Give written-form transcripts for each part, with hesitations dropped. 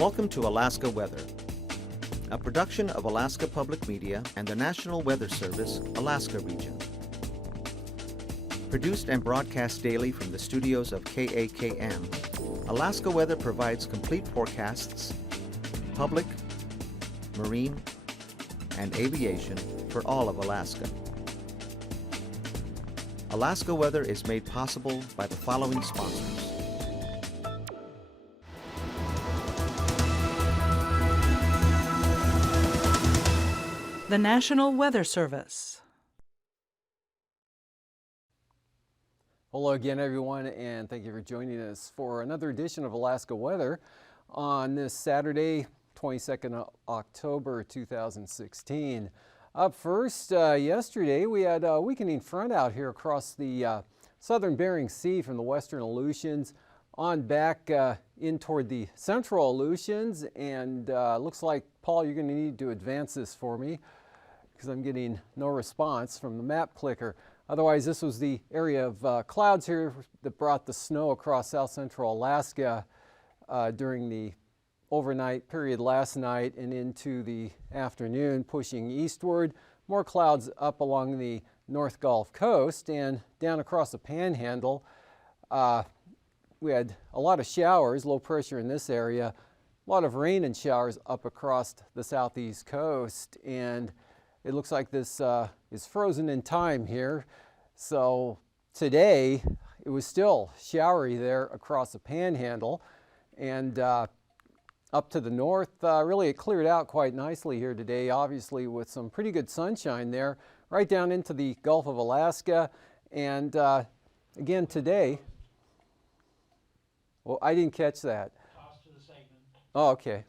Welcome to Alaska Weather, a production of Alaska Public Media and the National Weather Service, Alaska Region. Produced and broadcast daily from the studios of KAKM, Alaska Weather provides complete forecasts, public, marine, and aviation for all of Alaska. Alaska Weather is made possible by the following sponsors. The National Weather Service. Hello again, everyone, and thank you for joining us for another edition of Alaska Weather on this Saturday, 22nd of October 2016. Up first, yesterday we had a weakening front out here across the southern Bering Sea from the western Aleutians on back in toward the central Aleutians, and looks like, Paul, you're going to need to advance this for me because I'm getting no response from the map clicker. Otherwise, this was the area of clouds here that brought the snow across south central Alaska during the overnight period last night and into the afternoon, pushing eastward. More clouds up along the North Gulf Coast and down across the Panhandle. We had a lot of showers, low pressure in this area, a lot of rain and showers up across the southeast coast, and it looks like this is frozen in time here. So today it was still showery there across the Panhandle, and up to the north, really it cleared out quite nicely here today, obviously with some pretty good sunshine there, right down into the Gulf of Alaska. And again today, well, I didn't catch that. Toss to the segment. Oh, okay.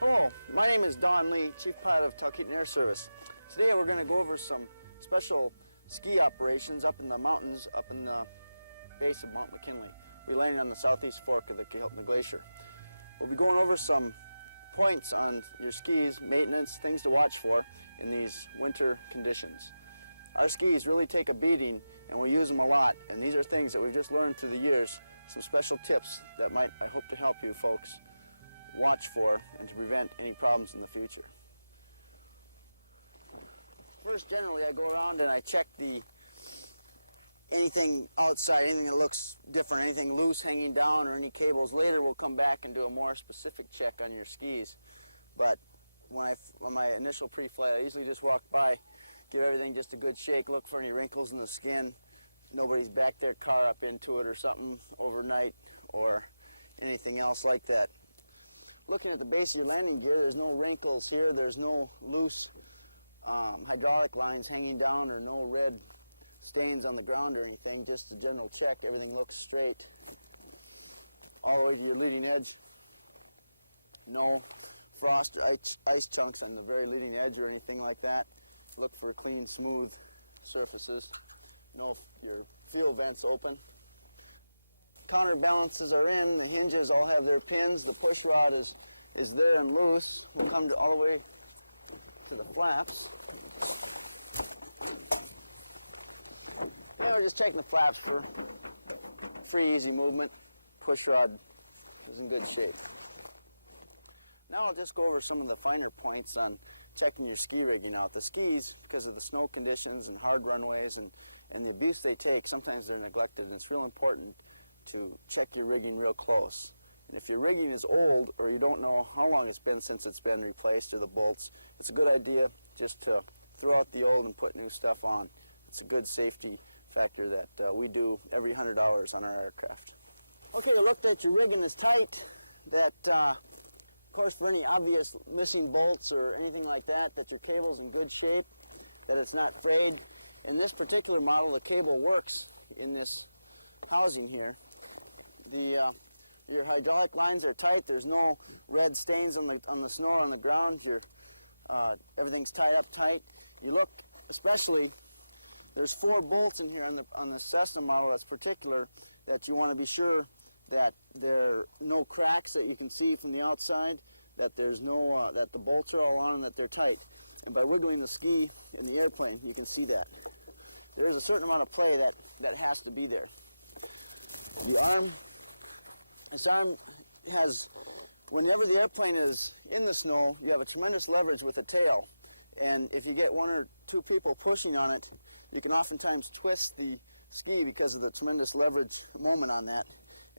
Hello, my name is Don Lee, Chief Pilot of Talkeetna Air Service. Today we're going to go over some special ski operations up in the mountains, up in the base of Mount McKinley. We're laying on the southeast fork of the Hoeppner Glacier. We'll be going over some points on your skis, maintenance, things to watch for in these winter conditions. Our skis really take a beating and we use them a lot, and these are things that we've just learned through the years, some special tips that might, I hope, to help you folks watch for and to prevent any problems in the future. First, generally, I go around and I check anything outside, anything that looks different, anything loose hanging down or any cables. Later, we'll come back and do a more specific check on your skis. But on my initial pre-flight, I usually just walk by, give everything just a good shake, look for any wrinkles in the skin. Nobody's backed their car up into it or something overnight or anything else like that. Looking at the base of your landing gear, there's no wrinkles here, there's no loose hydraulic lines hanging down, or no red stains on the ground or anything, just a general check, everything looks straight. All over your leading edge, no frost or ice chunks on the very leading edge or anything like that. Look for clean, smooth surfaces. No your fuel vents open. Counterbalances are in, the hinges all have their pins, the push rod is there and loose. We'll come all the way to the flaps. Now we're just checking the flaps for free, easy movement. Push rod is in good shape. Now I'll just go over some of the finer points on checking your ski rigging out. The skis, because of the snow conditions and hard runways and the abuse they take, sometimes they're neglected. It's real important to check your rigging real close. And if your rigging is old or you don't know how long it's been since it's been replaced, or the bolts, it's a good idea just to throw out the old and put new stuff on. It's a good safety factor that we do every $100 on our aircraft. Okay, you look that your rigging is tight, but of course for any obvious missing bolts or anything like that, that your cable's in good shape, that it's not frayed. In this particular model, the cable works in this housing here. Your hydraulic lines are tight. There's no red stains on the snow or on the ground. Everything's tied up tight. You look, especially, there's 4 bolts in here on the Cessna model that's particular, that you want to be sure that there are no cracks that you can see from the outside, that there's no that the bolts are all on, that they're tight. And by wiggling the ski in the airplane, you can see that. There's a certain amount of play that has to be there. This arm has, whenever the airplane is in the snow, you have a tremendous leverage with the tail. And if you get 1 or 2 people pushing on it, you can oftentimes twist the ski because of the tremendous leverage moment on that.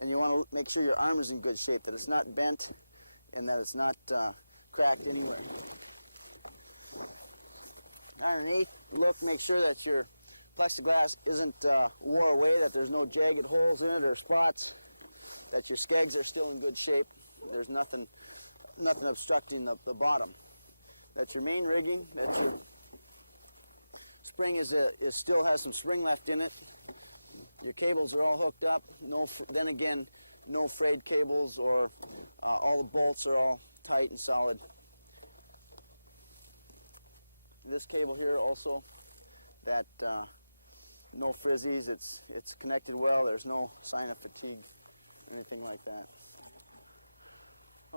And you want to make sure your arm is in good shape, that it's not bent and that it's not cracked anywhere. Underneath, look, make sure that your plexiglass isn't wore away, that there's no jagged holes in it or spots, that your skegs are still in good shape. There's nothing obstructing the bottom. That's your main rigging. That's your spring still has some spring left in it. Your cables are all hooked up. Then again, no frayed cables, or all the bolts are all tight and solid. This cable here also, that no frizzies. It's connected well. There's no sign of fatigue, anything like that.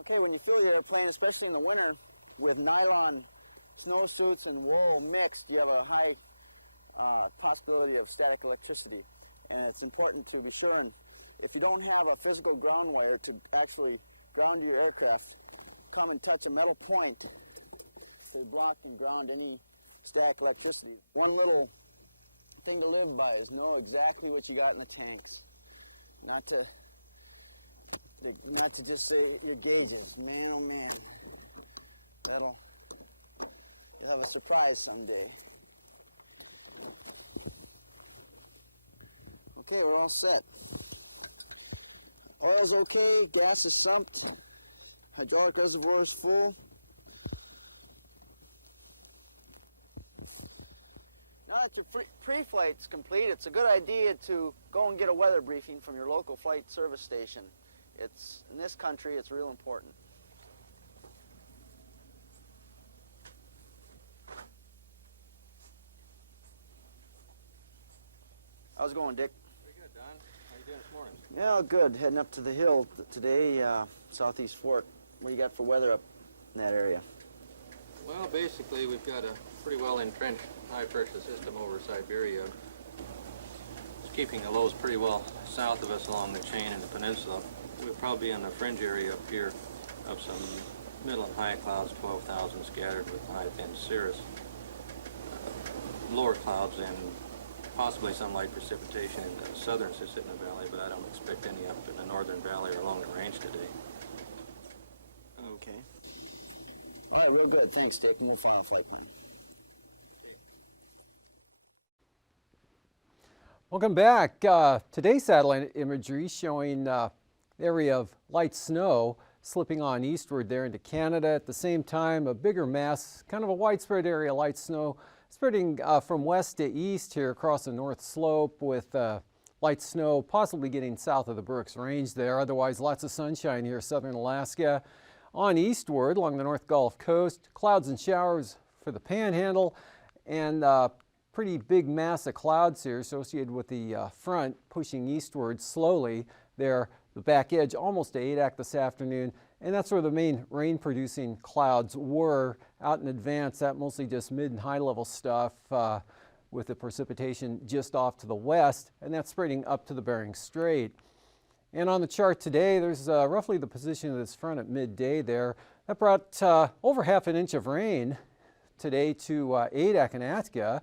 Okay, when you fill your airplane, especially in the winter, with nylon snowsuits and wool mixed, you have a high possibility of static electricity. And it's important to be sure, and if you don't have a physical ground way to actually ground your aircraft, come and touch a metal point to block and ground any static electricity. One little thing to live by is know exactly what you got in the tanks. Not to just say your gauges. Man, oh man. You'll have a surprise someday. Okay, we're all set. Oil's okay, gas is sumped, hydraulic reservoir is full. Now that your pre-flight's complete, it's a good idea to go and get a weather briefing from your local flight service station. In this country, it's real important. How's it going, Dick? Pretty good, Don. How you doing this morning? Yeah, good. Heading up to the hill today, Southeast Fork. What do you got for weather up in that area? Well, basically, we've got a pretty well entrenched high-pressure system over Siberia. It's keeping the lows pretty well south of us along the chain in the peninsula. We'll probably be in the fringe area up here of some middle and high clouds, 12,000 scattered with high thin cirrus. Lower clouds and possibly some light precipitation in the southern Susitna Valley, but I don't expect any up in the northern valley or along the range today. Okay. All right, real good. Thanks, Dick. No final flight plan. Welcome back. Today's satellite imagery showing the area of light snow slipping on eastward there into Canada. At the same time, a bigger mass, kind of a widespread area of light snow spreading from west to east here across the north slope, with light snow possibly getting south of the Brooks Range there. Otherwise, lots of sunshine here, southern Alaska. On eastward along the North Gulf Coast, clouds and showers for the Panhandle, and pretty big mass of clouds here associated with the front pushing eastward slowly there. The back edge almost to AKwx this afternoon, and that's where the main rain-producing clouds were out in advance. That mostly just mid and high level stuff with the precipitation just off to the west, and that's spreading up to the Bering Strait. And on the chart today, there's roughly the position of this front at midday there. That brought over half an inch of rain today to AKwx and Atka.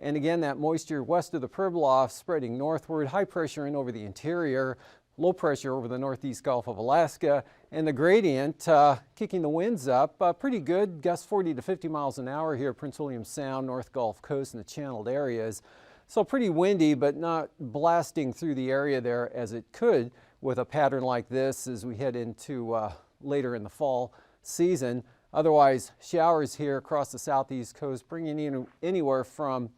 And again, that moisture west of the Pribilof spreading northward, high pressure in over the interior, low pressure over the northeast Gulf of Alaska, and the gradient kicking the winds up pretty good, gusts 40 to 50 miles an hour here, Prince William Sound, North Gulf Coast, and the channeled areas. So pretty windy, but not blasting through the area there as it could with a pattern like this as we head into later in the fall season. Otherwise, showers here across the southeast coast bringing in anywhere from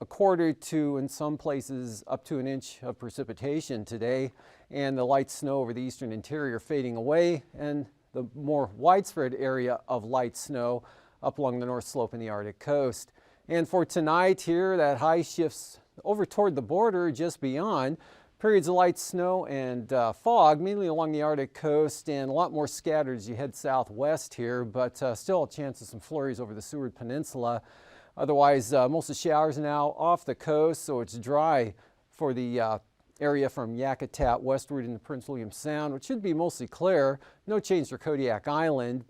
a quarter to, in some places, up to an inch of precipitation today, and the light snow over the eastern interior fading away, and the more widespread area of light snow up along the north slope in the Arctic coast. And for tonight here, that high shifts over toward the border just beyond. Periods of light snow and fog, mainly along the Arctic coast, and a lot more scattered as you head southwest here, but still a chance of some flurries over the Seward Peninsula. Otherwise, most of the showers now off the coast, so it's dry for the area from Yakutat westward into Prince William Sound, which should be mostly clear. No change for Kodiak Island.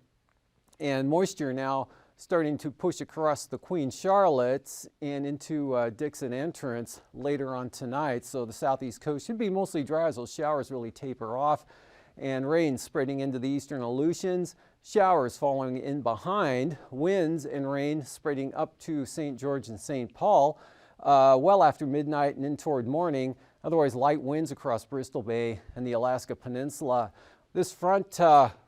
And moisture now starting to push across the Queen Charlotte and into Dixon Entrance later on tonight. So the southeast coast should be mostly dry as those showers really taper off, and rain spreading into the eastern Aleutians, showers following in behind, winds and rain spreading up to St. George and St. Paul well after midnight and in toward morning. Otherwise, light winds across Bristol Bay and the Alaska Peninsula. This front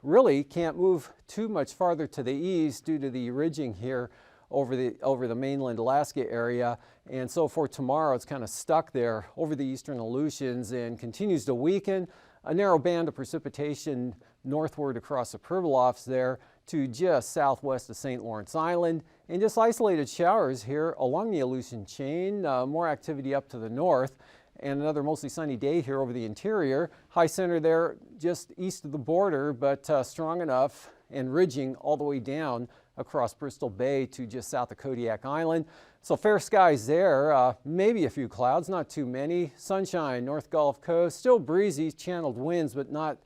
really can't move too much farther to the east due to the ridging here over the mainland Alaska area. And so for tomorrow, it's kind of stuck there over the eastern Aleutians and continues to weaken. A narrow band of precipitation northward across the Pribilofs there to just southwest of St. Lawrence Island, and just isolated showers here along the Aleutian chain. More activity up to the north, and another mostly sunny day here over the interior. High center there just east of the border, but strong enough and ridging all the way down across Bristol Bay to just south of Kodiak Island. So fair skies there, maybe a few clouds, not too many. Sunshine, North Gulf Coast, still breezy, channeled winds, but not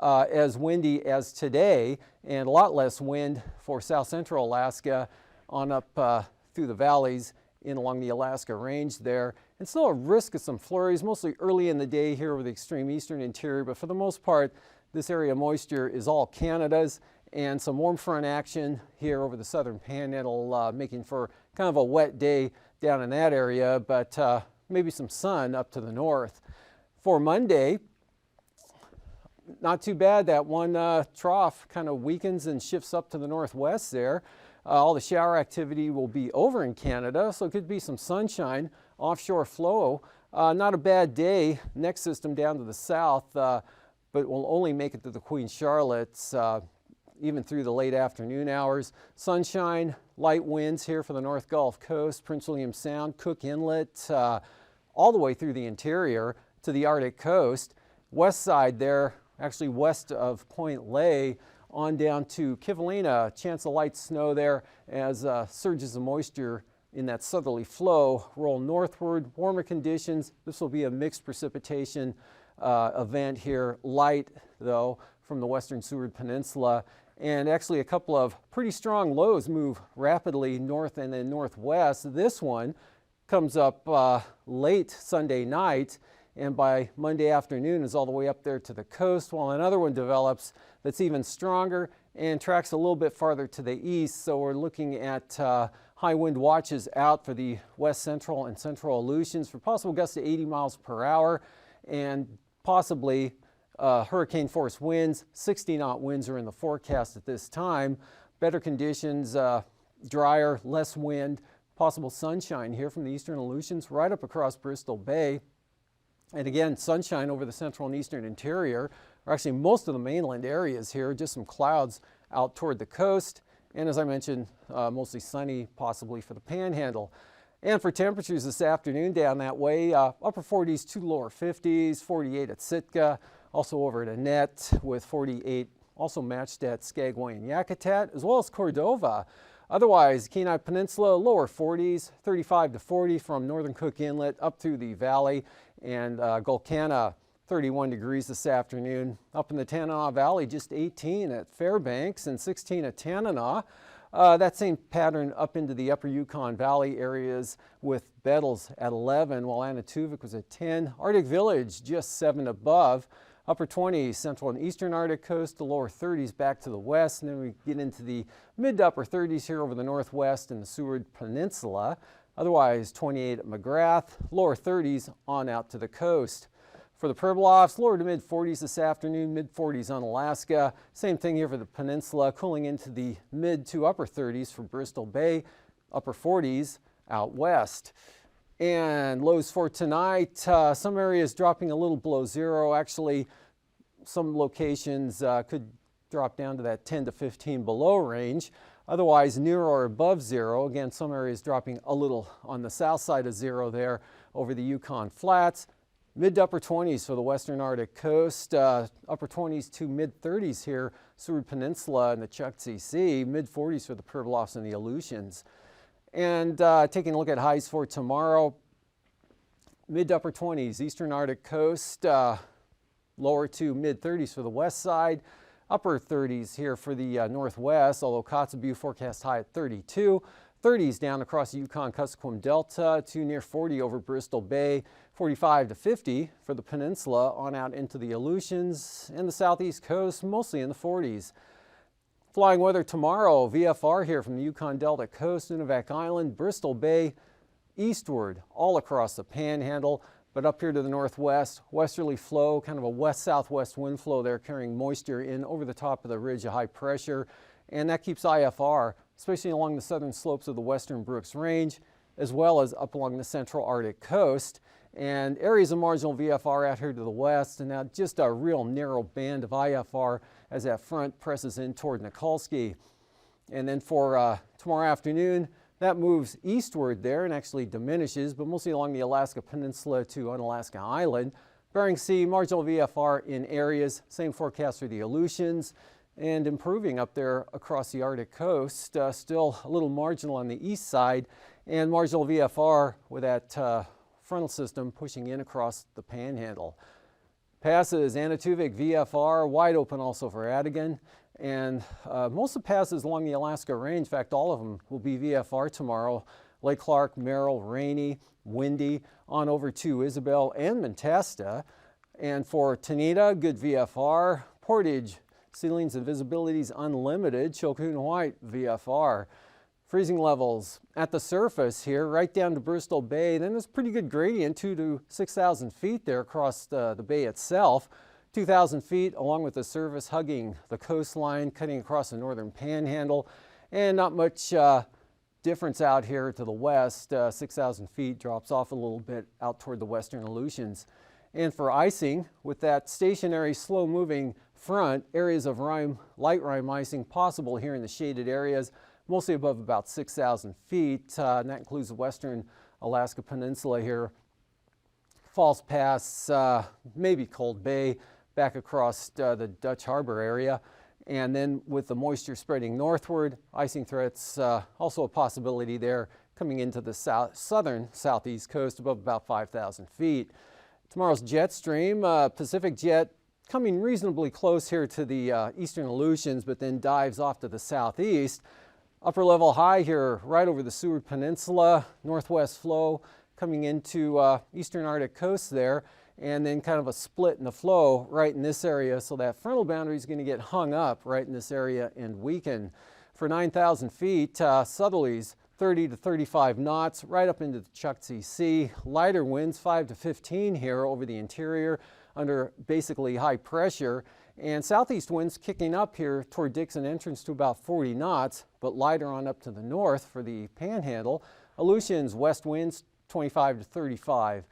as windy as today, and a lot less wind for south central Alaska on up through the valleys in along the Alaska Range there. And still a risk of some flurries, mostly early in the day here over the extreme eastern interior, but for the most part, this area of moisture is all Canada's, and some warm front action here over the southern panhandle, making for kind of a wet day down in that area, but maybe some sun up to the north. For Monday, not too bad. That one trough kind of weakens and shifts up to the northwest there. All the shower activity will be over in Canada, so it could be some sunshine, offshore flow. Not a bad day. Next system down to the south, but will only make it to the Queen Charlotte's even through the late afternoon hours. Sunshine, light winds here for the North Gulf Coast, Prince William Sound, Cook Inlet, all the way through the interior to the Arctic coast. West side there, actually west of Point Lay, on down to Kivalina, chance of light snow there as surges of moisture in that southerly flow roll northward. Warmer conditions. This will be a mixed precipitation event here. Light, though, from the western Seward Peninsula. And actually a couple of pretty strong lows move rapidly north and then northwest. This one comes up late Sunday night, and by Monday afternoon is all the way up there to the coast, while another one develops that's even stronger and tracks a little bit farther to the east. So we're looking at high wind watches out for the west central and central Aleutians for possible gusts to 80 miles per hour, and possibly hurricane force winds. 60-knot winds are in the forecast at this time. Better conditions, drier, less wind, possible sunshine here from the eastern Aleutians right up across Bristol Bay. And again, sunshine over the central and eastern interior, or actually most of the mainland areas here, just some clouds out toward the coast. And as I mentioned, mostly sunny, possibly for the panhandle. And for temperatures this afternoon down that way, upper 40s to lower 50s, 48 at Sitka, also over at Annette with 48 also matched at Skagway and Yakutat, as well as Cordova. Otherwise, Kenai Peninsula, lower 40s, 35 to 40 from northern Cook Inlet up through the valley, and Gulkana, 31 degrees this afternoon. Up in the Tanana Valley, just 18 at Fairbanks and 16 at Tanana. That same pattern up into the upper Yukon Valley areas with Bettles at 11, while Anatuvik was at 10. Arctic Village, just 7 above. Upper 20s, central and eastern Arctic coast, the lower 30s back to the west, and then we get into the mid to upper 30s here over the northwest and the Seward Peninsula. Otherwise, 28 at McGrath, lower 30s on out to the coast. For the Pribilofs, lower to mid-40s this afternoon, mid-40s on Alaska. Same thing here for the peninsula, cooling into the mid to upper 30s for Bristol Bay, upper 40s out west. And lows for tonight, some areas dropping a little below zero. Actually, some locations could drop down to that 10 to 15 below range. Otherwise, near or above zero. Again, some areas dropping a little on the south side of zero there over the Yukon Flats. Mid to upper 20s for the western Arctic coast, upper 20s to mid 30s here, Seward Peninsula and the Chukchi Sea, mid 40s for the Pribilofs and the Aleutians. And taking a look at highs for tomorrow, mid to upper 20s, eastern Arctic coast, lower to mid 30s for the west side, upper 30s here for the northwest, although Kotzebue forecast high at 32. 30s down across the Yukon-Kuskokwim Delta to near 40 over Bristol Bay, 45 to 50 for the peninsula on out into the Aleutians and the southeast coast, mostly in the 40s. Flying weather tomorrow, VFR here from the Yukon Delta coast, Nunivak Island, Bristol Bay, eastward all across the Panhandle, but up here to the northwest, westerly flow, kind of a west-southwest wind flow there carrying moisture in over the top of the ridge of high pressure, and that keeps IFR, especially along the southern slopes of the western Brooks Range, as well as up along the central Arctic coast. And areas of marginal VFR out here to the west, and now just a real narrow band of IFR as that front presses in toward Nikolsky. And then for tomorrow afternoon, that moves eastward there and actually diminishes, but mostly along the Alaska Peninsula to Unalaska Island. Bering Sea, marginal VFR in areas, same forecast for the Aleutians, and improving up there across the Arctic coast, still a little marginal on the east side, and marginal VFR with that frontal system pushing in across the Panhandle. Passes, Anaktuvik, VFR, wide open also for Adigan, and most of the passes along the Alaska Range, in fact all of them will be VFR tomorrow. Lake Clark, Merrill, Rainy, windy, on over to Isabel and Mentasta. And for Tanita, good VFR. Portage, ceilings and visibilities unlimited. Chilkoot White, VFR. Freezing levels at the surface here, right down to Bristol Bay. Then there's a pretty good gradient, 2,000 to 6,000 feet there across the bay itself. 2,000 feet along with the surface hugging the coastline, cutting across the northern Panhandle. And not much difference out here to the west. 6,000 feet drops off a little bit out toward the western Aleutians. And for icing, with that stationary, slow-moving front, areas of light rime icing possible here in the shaded areas, mostly above about 6,000 feet, and that includes the western Alaska Peninsula here. False Pass, maybe Cold Bay, back across the Dutch Harbor area. And then with the moisture spreading northward, icing threats, also a possibility there coming into the southern southeast coast above about 5,000 feet. Tomorrow's jet stream, Pacific jet coming reasonably close here to the eastern Aleutians, but then dives off to the southeast. Upper level high here right over the Seward Peninsula, northwest flow coming into eastern Arctic coast there, and then kind of a split in the flow right in this area, so that frontal boundary is going to get hung up right in this area and weaken. For 9,000 feet, southerlies 30 to 35 knots right up into the Chukchi Sea. Lighter winds 5 to 15 here over the interior under basically high pressure. And southeast winds kicking up here toward Dixon Entrance to about 40 knots, but lighter on up to the north for the Panhandle. Aleutians west winds 25 to 35.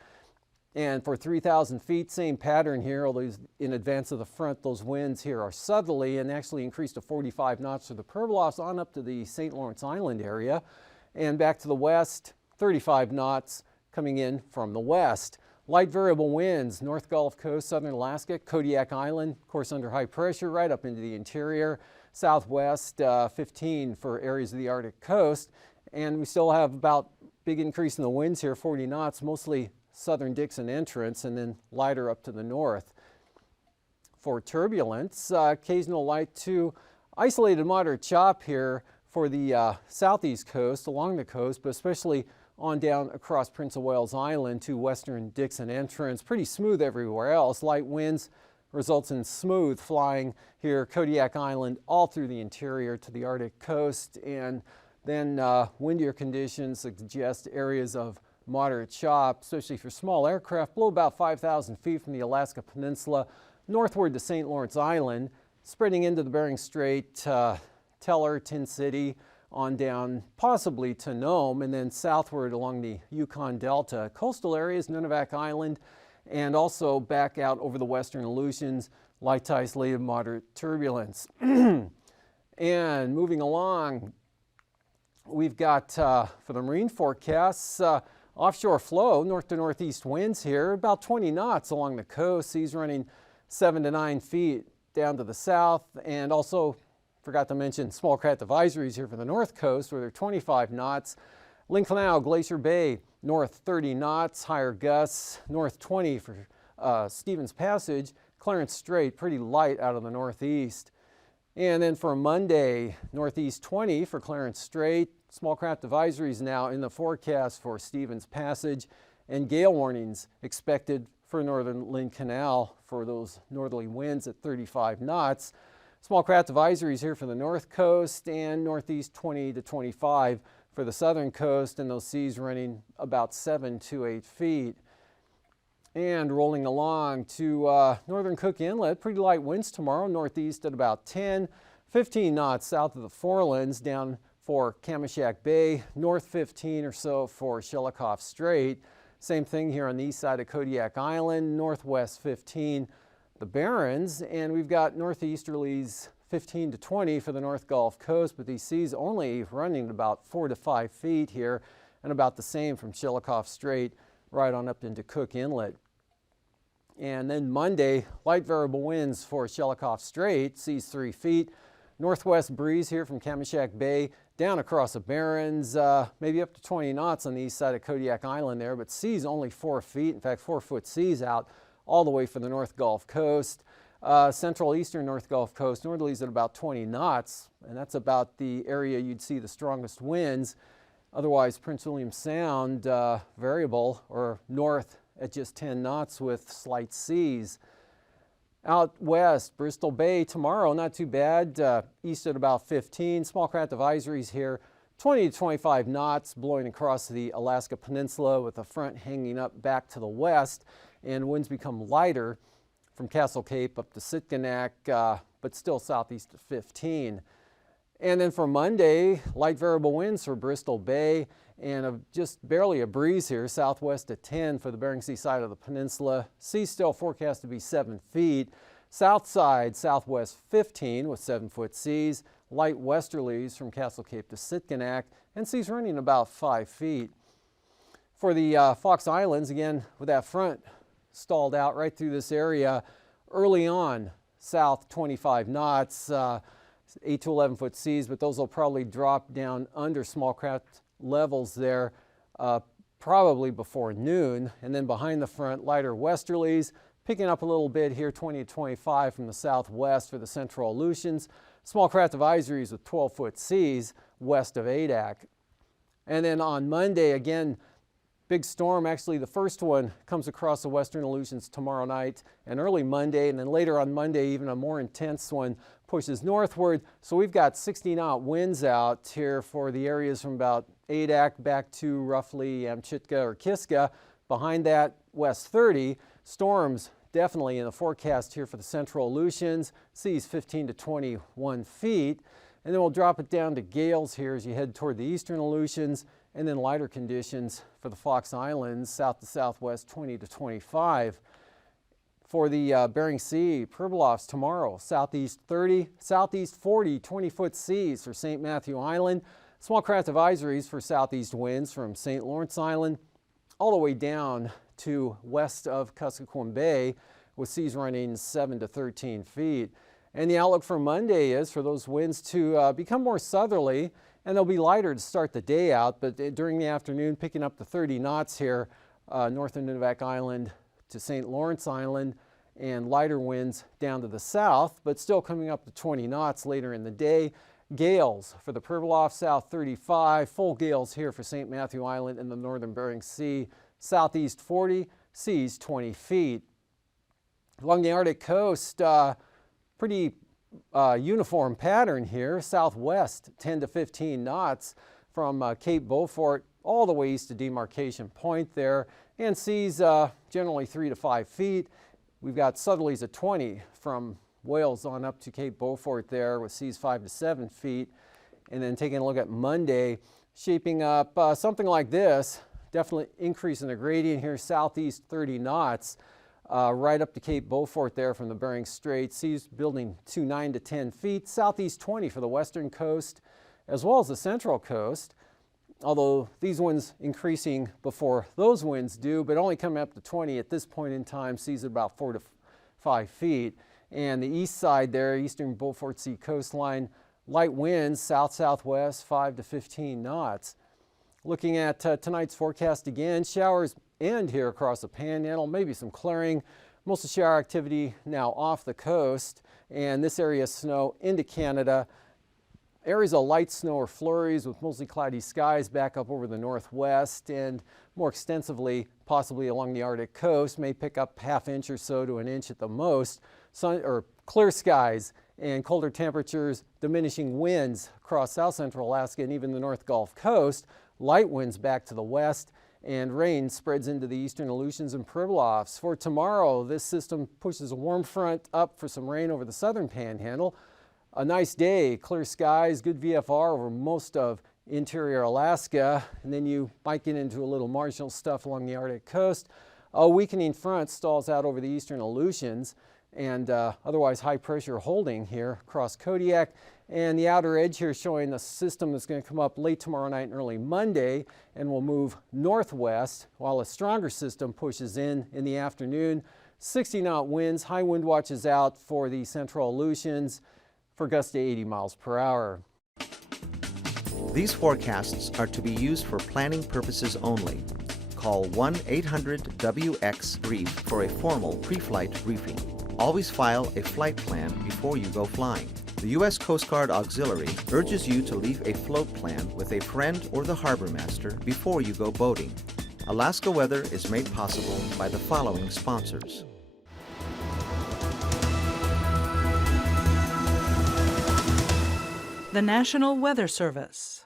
And for 3,000 feet, same pattern here, although in advance of the front, those winds here are southerly and actually increased to 45 knots for the Pribilofs on up to the St. Lawrence Island area. And back to the west, 35 knots coming in from the west. Light variable winds, North Gulf Coast, southern Alaska, Kodiak Island, of course under high pressure, right up into the interior. Southwest, 15 for areas of the Arctic coast. And we still have about big increase in the winds here, 40 knots, mostly southern Dixon Entrance, and then lighter up to the north. For turbulence, occasional light to isolated moderate chop here for the southeast coast, along the coast, but especially on down across Prince of Wales Island to western Dixon Entrance. Pretty smooth everywhere else. Light winds results in smooth flying here, Kodiak Island, all through the interior to the Arctic coast. And then windier conditions suggest areas of moderate chop, especially for small aircraft, below about 5,000 feet from the Alaska Peninsula, northward to St. Lawrence Island, spreading into the Bering Strait, Teller, Tin City, on down possibly to Nome, and then southward along the Yukon Delta. Coastal areas, Nunivak Island, and also back out over the western Aleutians, light to isolated moderate turbulence. And moving along, we've got, for the marine forecasts, offshore flow, north to northeast winds here, about 20 knots along the coast, seas running 7 to 9 feet down to the south, and also forgot to mention small craft advisories here for the north coast where they're 25 knots. Link Canal, Glacier Bay, north 30 knots, higher gusts, north 20 for Stevens Passage, Clarence Strait, pretty light out of the northeast. And then for Monday, northeast 20 for Clarence Strait, small craft advisories now in the forecast for Stevens Passage, and gale warnings expected for northern Lynn Canal for those northerly winds at 35 knots. Small craft advisories here for the north coast and northeast 20 to 25 for the southern coast, and those seas running about 7 to 8 feet. And rolling along to northern Cook Inlet, pretty light winds tomorrow, northeast at about 10, 15 knots south of the Forelands down for Kamishak Bay, north 15 or so for Shelikof Strait. Same thing here on the east side of Kodiak Island, northwest 15 the Barrens, and we've got northeasterlies 15 to 20 for the North Gulf Coast, but these seas only running about 4 to 5 feet here, and about the same from Shelikof Strait right on up into Cook Inlet. And then Monday, light variable winds for Shelikof Strait, seas 3 feet, northwest breeze here from Kamishak Bay down across the Barrens, maybe up to 20 knots on the east side of Kodiak Island there, but seas only 4 feet, in fact 4-foot seas out all the way for the North Gulf Coast. Central eastern North Gulf Coast, northerlies at about 20 knots, and that's about the area you'd see the strongest winds. Otherwise, Prince William Sound variable or north at just 10 knots with slight seas. Out west, Bristol Bay tomorrow, not too bad, east at about 15. Small craft advisories here, 20 to 25 knots blowing across the Alaska Peninsula with the front hanging up back to the west, and winds become lighter from Castle Cape up to Sitkinak, but still southeast of 15. And then for Monday, light variable winds for Bristol Bay, and just barely a breeze here, southwest at 10 for the Bering Sea side of the peninsula. Seas still forecast to be 7 feet. South side, southwest 15 with 7-foot seas. Light westerlies from Castle Cape to Sitkinak, and seas running about 5 feet. For the Fox Islands, again, with that front stalled out right through this area, early on, south 25 knots, 8 to 11-foot seas, but those will probably drop down under small craft levels there probably before noon. And then behind the front, lighter westerlies, picking up a little bit here, 20 to 25 from the southwest for the central Aleutians. Small craft advisories with 12-foot seas west of Adak. And then on Monday, again, big storm, actually the first one comes across the western Aleutians tomorrow night and early Monday, and then later on Monday even a more intense one pushes northward. So we've got 60-knot winds out here for the areas from about Adak back to roughly Amchitka or Kiska. Behind that, west 30. Storms definitely in the forecast here for the central Aleutians. Seas 15 to 21 feet. And then we'll drop it down to gales here as you head toward the eastern Aleutians, and then lighter conditions for the Fox Islands, south to southwest 20 to 25. For the Bering Sea, Pribilofs tomorrow, southeast 30, southeast 40, 20-foot seas for St. Matthew Island. Small craft advisories for southeast winds from St. Lawrence Island all the way down to west of Kuskokwim Bay with seas running 7 to 13 feet. And the outlook for Monday is for those winds to become more southerly, and they'll be lighter to start the day out, but during the afternoon picking up to 30 knots here, north of Nunivak Island to St. Lawrence Island, and lighter winds down to the south, but still coming up to 20 knots later in the day. Gales for the Pribilof, south 35, full gales here for St. Matthew Island in the northern Bering Sea, southeast 40, seas 20 feet. Along the Arctic coast, pretty uniform pattern here, southwest 10 to 15 knots from Cape Beaufort all the way east to Demarcation Point there, and seas generally 3 to 5 feet. We've got southerlies at 20 from Wales on up to Cape Beaufort there with seas 5 to 7 feet. And then taking a look at Monday, shaping up something like this, definitely increasing the gradient here, southeast 30 knots, right up to Cape Beaufort there from the Bering Strait. Seas building to 9 to 10 feet, southeast 20 for the western coast, as well as the central coast. Although these winds increasing before those winds do, but only coming up to 20 at this point in time, seas at about 4 to 5 feet. And the east side there, eastern Beaufort Sea coastline, light winds, south-southwest, 5 to 15 knots. Looking at tonight's forecast again, showers end here across the Panhandle, maybe some clearing. Most of the shower activity now off the coast, and this area of snow into Canada. Areas of light snow or flurries with mostly cloudy skies back up over the northwest, and more extensively possibly along the Arctic coast, may pick up ½ inch or so to an inch at the most. Sun or clear skies and colder temperatures, diminishing winds across south central Alaska and even the North Gulf Coast. Light winds back to the west, and rain spreads into the eastern Aleutians and Pribilofs. For tomorrow, this system pushes a warm front up for some rain over the southern Panhandle. A nice day, clear skies, good VFR over most of interior Alaska, and then you might get into a little marginal stuff along the Arctic coast. A weakening front stalls out over the eastern Aleutians, and otherwise high pressure holding here across Kodiak. And the outer edge here showing the system that's going to come up late tomorrow night and early Monday and will move northwest while a stronger system pushes in the afternoon. 60-knot winds, high wind watches out for the central Aleutians for gusts to 80 miles per hour. These forecasts are to be used for planning purposes only. Call 1-800-WX-BRIEF for a formal pre-flight briefing. Always file a flight plan before you go flying. The U.S. Coast Guard Auxiliary urges you to leave a float plan with a friend or the harbor master before you go boating. Alaska Weather is made possible by the following sponsors. The National Weather Service.